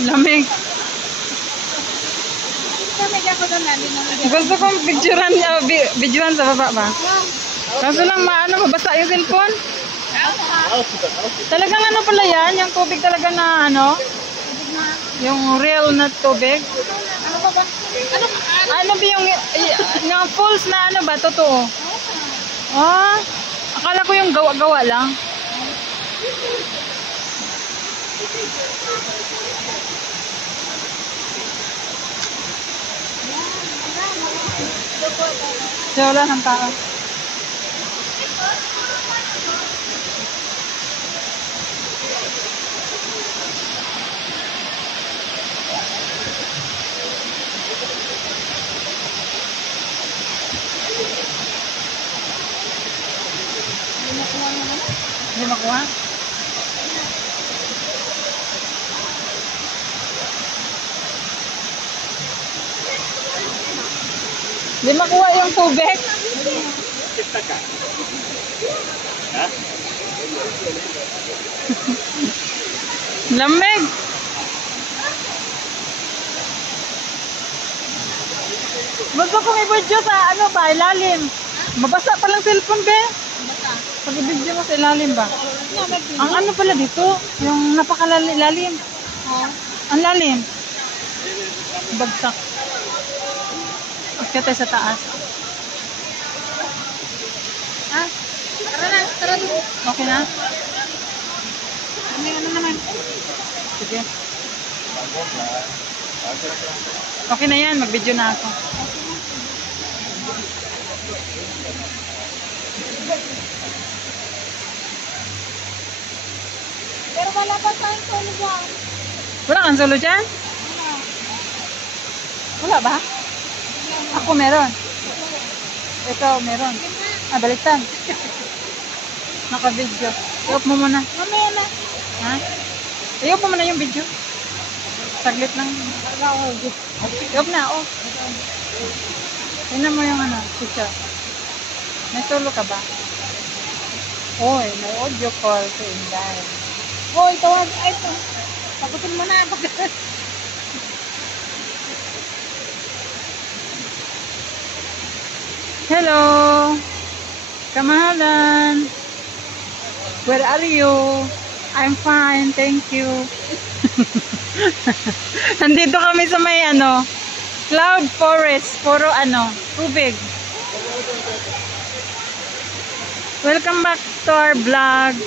Lamig. Gusto kong picturean, videoan sa baba ba? Kaso lang maano, mabasa yung cellphone. Talagang ano pala yan, yung tubig talaga na ano? Yung real na tubig. Ano ba yung falls na ano ba? Totoo. Oh, akala ko yung gawa-gawa lang. So, wala ng tao. Hindi makuha? Hindi makuha yung tubig? Kita ka? Ha? Lamig! Gusto kong i-video sa ano ba, ilalim. Mabasa palang cellphone be. Pag-i-video mo sa ilalim ba? Ang ano pala dito, yung napakalalim. Ang lalim. Bagsak. Akit tayo sa taas. Ah, tara dito. Okay na? Ano naman? Sige. Okay na yan, mag-video na ako. Pero wala pa tayong solo dyan. Wala kang solo dyan? Wala ba? Ako meron. Ikaw meron. Ah, baliktad. Naka-video. I-off mo muna. Mamaya na. Ha? I-off mo muna yung video. Saglit lang. I-off na, off. Tingnan mo yung ano, picture. May solo ka ba? Oy, may audio call sa Inday. Hoy, tawag. Ay, ito. Taputin mo na. Hello! Kamahalan! Where are you? I'm fine, thank you. Nandito kami sa may ano, cloud forest, puro ano, tubig. Welcome back to our vlog.